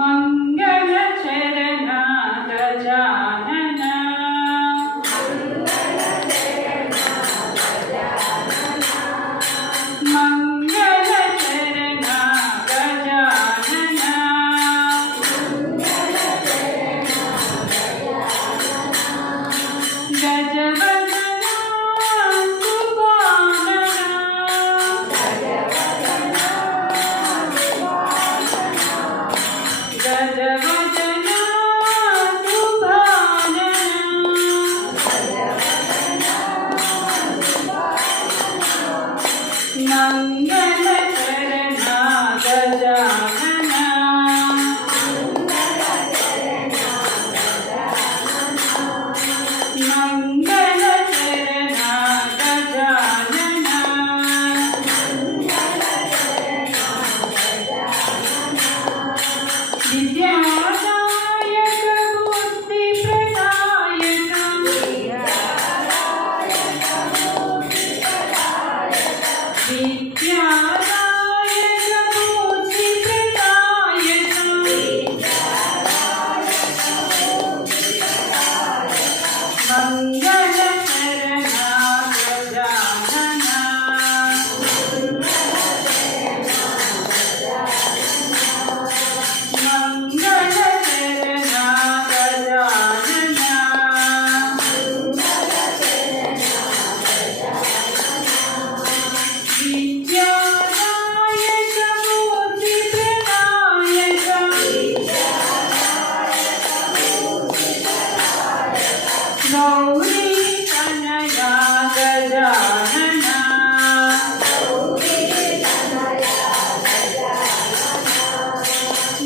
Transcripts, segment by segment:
ಮಂಗಳಚರಣ ಗಜಾನನ ಮಂಗಳಚರಣ ಗಜಾನನ ಗಜವದನ ಮಂಗಳಚರಣ ಗಜಾನನ ಮಂಗಳಚರಣ ಗಜಾನನ ವಿದ್ಯಾದಾಯಕ ಬುದ್ಧಿ ಪ್ರದಾಯಕ ವಿದ್ಯಾದಾಯಕ ಬುದ್ಧಿ ಪ್ರದಾಯಕ ಮಂಗಳಚರಣ ಗಜಾನನ ಮಂಗಳಚರಣ ಗಜಾನನ ವಿದ್ಯಾದಾಯಕ ಬುದ್ಧಿ ಪ್ರದಾಯಕ ಗೌರಿ ತನಯ ಗಜಾನನ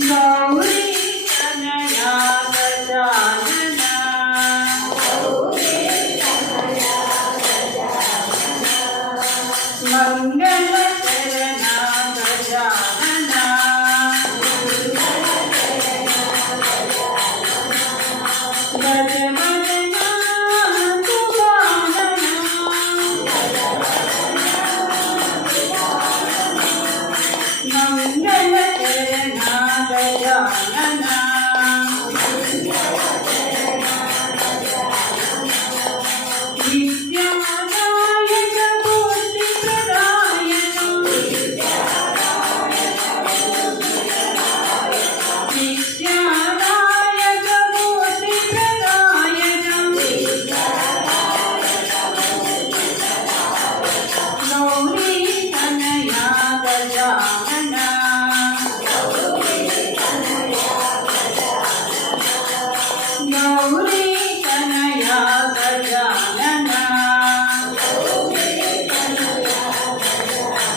ಗೌರಿ ತನಯ ಗಜಾನನ ಮಂಗಳಚರಣ ಗಜಾನನ ಗಜವದನ ಸುಧಾನನ ಮಂಗಳಚರಣ ಗಜಾನನ